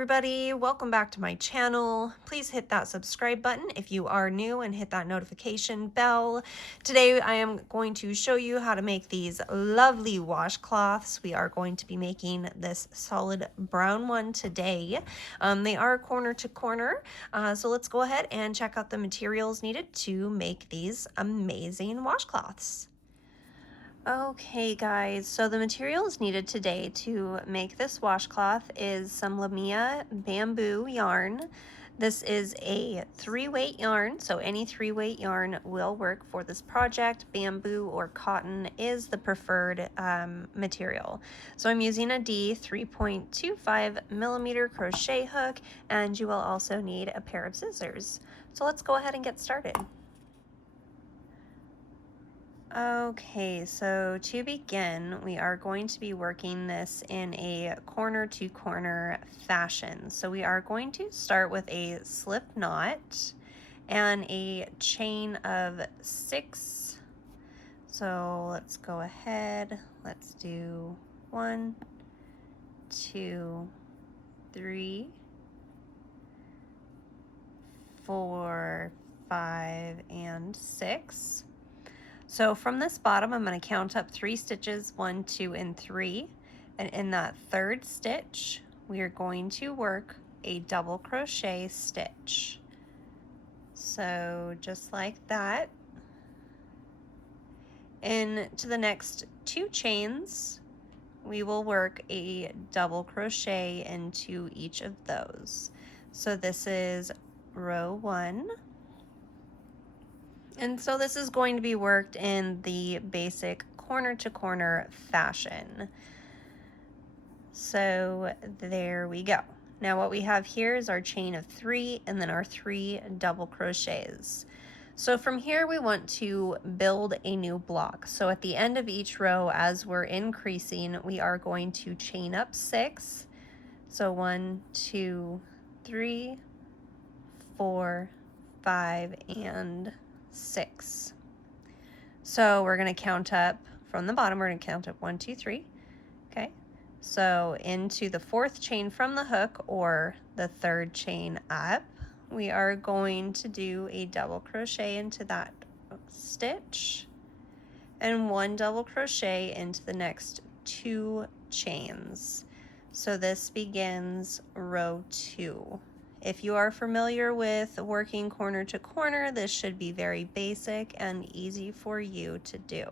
everybody, welcome back to my channel. Please hit that subscribe button if you are new and hit that notification bell. Today I am going to show you how to make these lovely washcloths. We are going to be making this solid brown one today. They are corner to corner, so let's go ahead and check out the materials needed to make these amazing washcloths. Okay guys, so the materials needed today to make this washcloth is some Lamia bamboo yarn. This is a 3-weight yarn, so any 3-weight yarn will work for this project. Bamboo or cotton is the preferred material. So I'm using a D 3.25 millimeter crochet hook, and you will also need a pair of scissors. So let's go ahead and get started. Okay, so to begin, we are going to be working this in a corner to corner fashion. So we are going to start with a slip knot and a chain of 6. So let's go ahead. Let's do 1, 2, 3, 4, 5, and 6. So from this bottom, I'm going to count up 3 stitches, 1, 2, and 3. And in that 3rd stitch, we are going to work a double crochet stitch. So just like that. Into the next 2 chains, we will work a double crochet into each of those. So this is row 1. And so this is going to be worked in the basic corner to corner fashion. So there we go. Now what we have here is our chain of 3 and then our 3 double crochets. So from here we want to build a new block. So at the end of each row, as we're increasing, we are going to chain up 6. So 1, 2, 3, 4, 5, and 6. So we're going to count up from the bottom. We're going to count up 1, 2, 3. Okay, so into the 4th chain from the hook, or the 3rd chain up, we are going to do a double crochet into that stitch and 1 double crochet into the next 2 chains. So this begins row 2. If you are familiar with working corner to corner, this should be very basic and easy for you to do.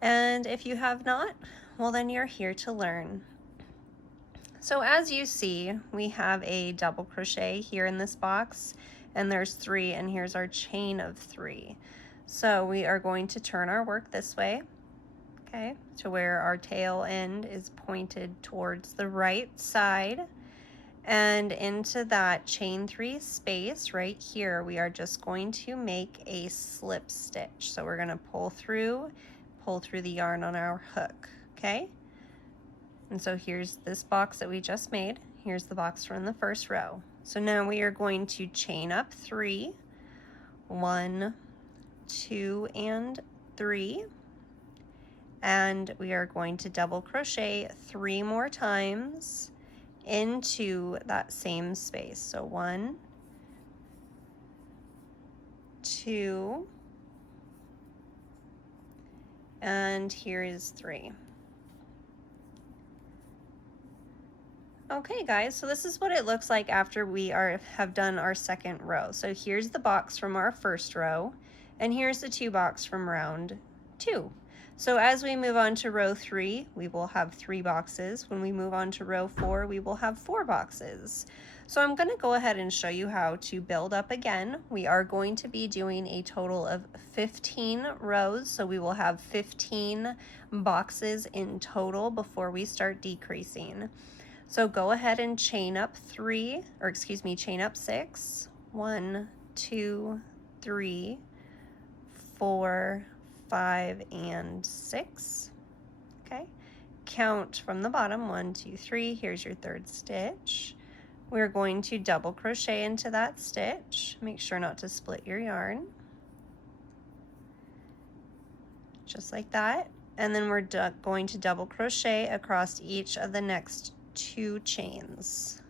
And if you have not, well then you're here to learn. So as you see, we have a double crochet here in this box, and there's 3, and here's our chain of 3. So we are going to turn our work this way, okay, to where our tail end is pointed towards the right side. And into that chain 3 space right here, we are just going to make a slip stitch. So we're going to pull through the yarn on our hook, okay? And so here's this box that we just made. Here's the box from the first row. So now we are going to chain up 3, 1, 2, and 3. And we are going to double crochet 3 more times into that same space. So 1, 2, and here is 3. Okay guys, so this is what it looks like after we have done our 2nd row. So here's the box from our 1st row, and here's the 2 box from round 2. So as we move on to row 3, we will have 3 boxes. When we move on to row 4, we will have 4 boxes. So I'm going to go ahead and show you how to build up again. We are going to be doing a total of 15 rows, so we will have 15 boxes in total before we start decreasing. So go ahead and chain up 6. 1, 2, 3, 4, 5, and 6. Okay, count from the bottom. 1, 2, 3. Here's your 3rd stitch. We're going to double crochet into that stitch. Make sure not to split your yarn, just like that. And then we're going to double crochet across each of the next 2 chains.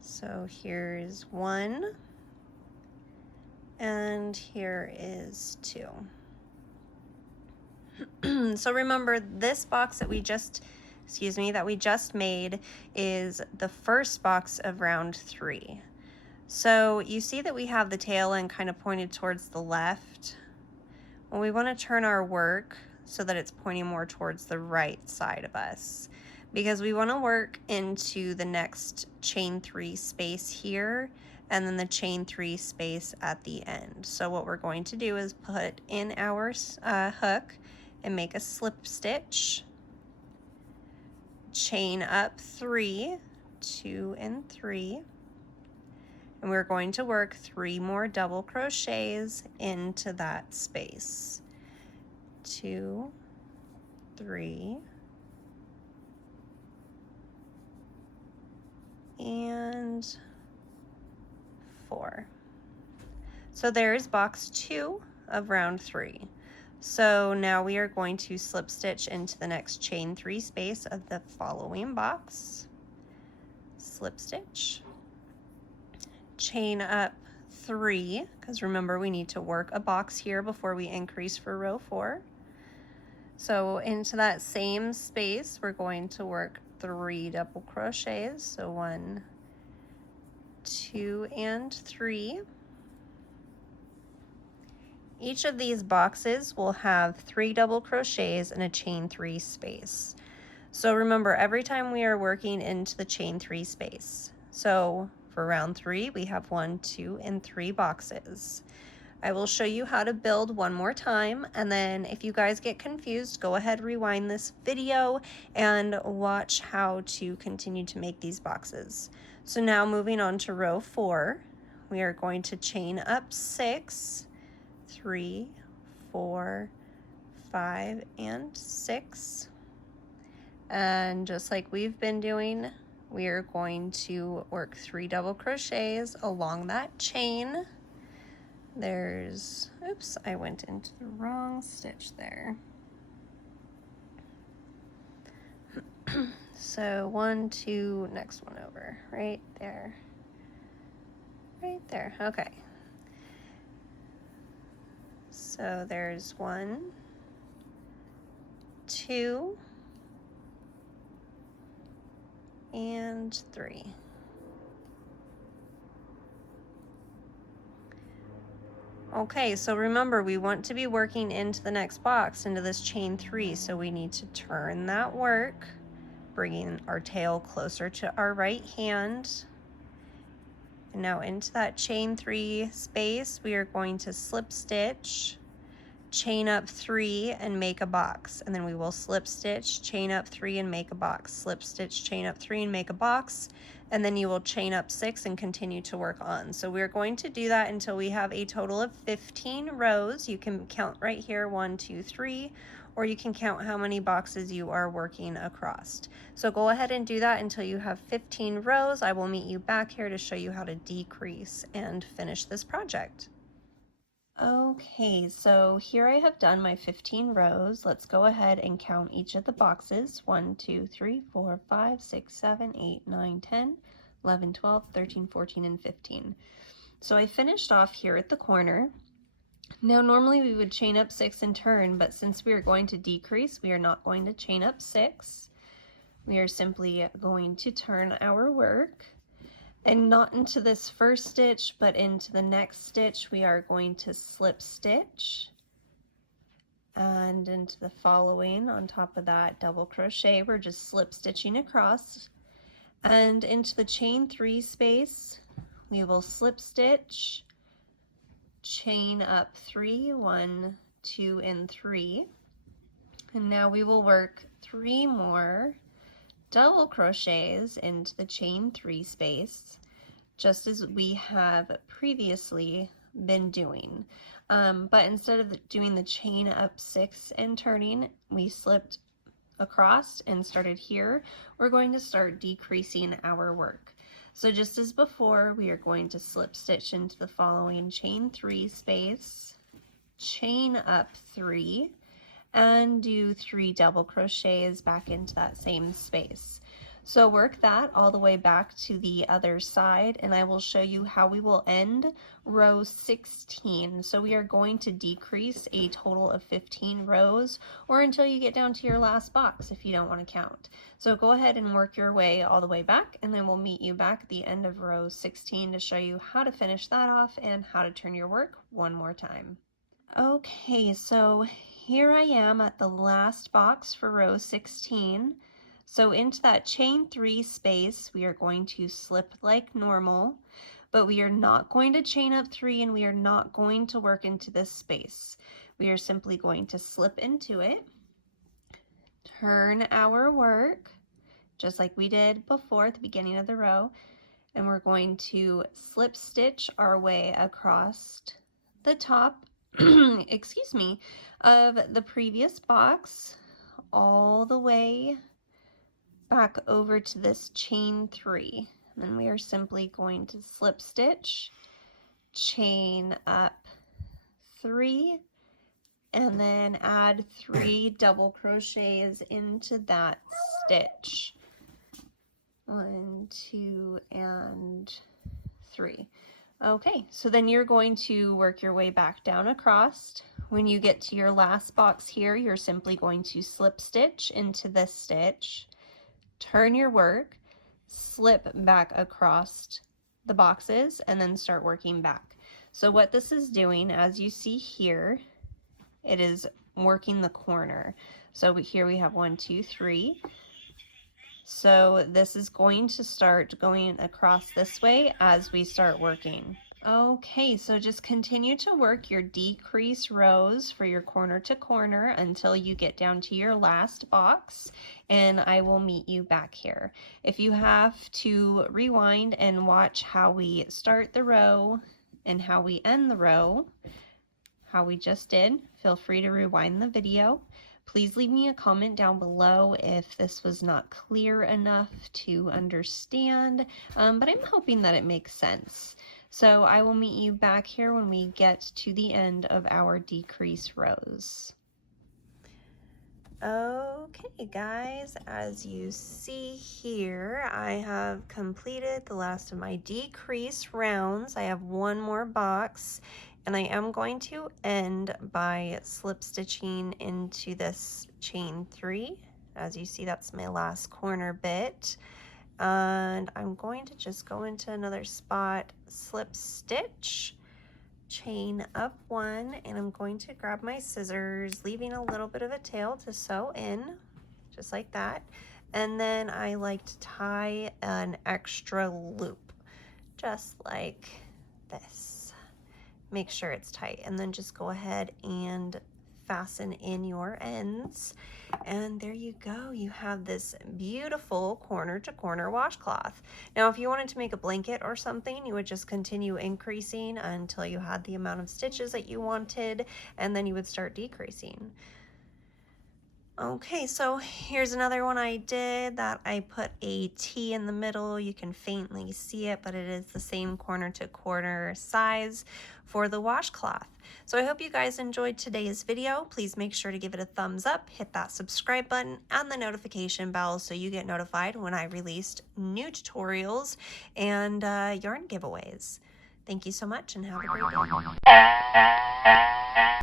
So here's 1 and here is 2. So remember, this box that we just made is the first box of round 3. So you see that we have the tail end kind of pointed towards the left. Well, we want to turn our work so that it's pointing more towards the right side of us, because we want to work into the next chain 3 space here and then the chain 3 space at the end. So what we're going to do is put in our hook and make a slip stitch, chain up 3, 2 and 3, and we're going to work 3 more double crochets into that space. 2, 3, and 4. So there's box 2 of round 3. So now we are going to slip stitch into the next chain 3 space of the following box. Slip stitch, chain up 3, because remember we need to work a box here before we increase for row 4. So into that same space we're going to work 3 double crochets. So 1, 2 and 3. Each of these boxes will have 3 double crochets and a chain 3 space. So remember, every time we are working into the chain 3 space. So for round 3 we have 1, 2 and 3 boxes. I will show you how to build one more time, and then if you guys get confused, go ahead, rewind this video and watch how to continue to make these boxes. So now moving on to row 4, we are going to chain up 6, 3, 4, 5 and 6, and just like we've been doing, we are going to work 3 double crochets along that chain. There's, oops, I went into the wrong stitch there. So 1, 2, next one over, right there, okay. So there's 1, 2, and 3. Okay, so remember, we want to be working into the next box, into this chain 3, so we need to turn that work, bringing our tail closer to our right hand. And now into that chain 3 space, we are going to slip stitch, chain up 3 and make a box, and then we will slip stitch, chain up 3 and make a box, slip stitch, chain up 3 and make a box, and then you will chain up 6 and continue to work on. So we're going to do that until we have a total of 15 rows. You can count right here, 1, 2, 3, or you can count how many boxes you are working across. So go ahead and do that until you have 15 rows. I will meet you back here to show you how to decrease and finish this project. Okay, so here I have done my 15 rows. Let's go ahead and count each of the boxes. 1, 2, 3, 4, 5, 6, 7, 8, 9, 10, 11, 12, 13, 14, and 15. So I finished off here at the corner. Now normally we would chain up 6 and turn, but since we are going to decrease, we are not going to chain up 6. We are simply going to turn our work. And not into this first stitch, but into the next stitch, we are going to slip stitch, and into the following, on top of that, double crochet. We're just slip stitching across, and into the chain 3 space, we will slip stitch, chain up 3, 1, 2, and 3, and now we will work 3 more double crochets into the chain 3 space, just as we have previously been doing. But instead of doing the chain up 6 and turning, we slipped across and started here. We're going to start decreasing our work. So just as before, we are going to slip stitch into the following chain 3 space, chain up 3, and do 3 double crochets back into that same space. So work that all the way back to the other side, and I will show you how we will end row 16. So we are going to decrease a total of 15 rows, or until you get down to your last box if you don't want to count. So go ahead and work your way all the way back, and then we'll meet you back at the end of row 16 to show you how to finish that off and how to turn your work one more time. Okay, so here I am at the last box for row 16. So into that chain 3 space, we are going to slip like normal, but we are not going to chain up 3 and we are not going to work into this space. We are simply going to slip into it, turn our work, just like we did before at the beginning of the row, and we're going to slip stitch our way across the top excuse me, of the previous box all the way back over to this chain 3. And then we are simply going to slip stitch, chain up 3, and then add 3 double crochets into that stitch. 1, 2, and 3. Okay, so then you're going to work your way back down across. When you get to your last box here, you're simply going to slip stitch into this stitch, turn your work, slip back across the boxes, and then start working back. So what this is doing, as you see here, it is working the corner. So here we have 1, 2, 3. So this is going to start going across this way as we start working. Okay, so just continue to work your decrease rows for your corner to corner until you get down to your last box, and I will meet you back here. If you have to rewind and watch how we start the row and how we end the row, how we just did, feel free to rewind the video. Please leave me a comment down below if this was not clear enough to understand, but I'm hoping that it makes sense. So I will meet you back here when we get to the end of our decrease rows. Okay guys, as you see here, I have completed the last of my decrease rounds. I have one more box, and I am going to end by slip stitching into this chain 3. As you see, that's my last corner bit. And I'm going to just go into another spot, slip stitch, chain up 1, and I'm going to grab my scissors, leaving a little bit of a tail to sew in, just like that. And then I like to tie an extra loop, just like this. Make sure it's tight, and then just go ahead and fasten in your ends. And there you go, you have this beautiful corner to corner washcloth. Now if you wanted to make a blanket or something, you would just continue increasing until you had the amount of stitches that you wanted, and then you would start decreasing. Okay, so here's another one I did that I put a T in the middle. You can faintly see it, but it is the same corner to corner size for the washcloth. So I hope you guys enjoyed today's video. Please make sure to give it a thumbs up, hit that subscribe button and the notification bell so you get notified when I release new tutorials and yarn giveaways. Thank you so much and have a great day.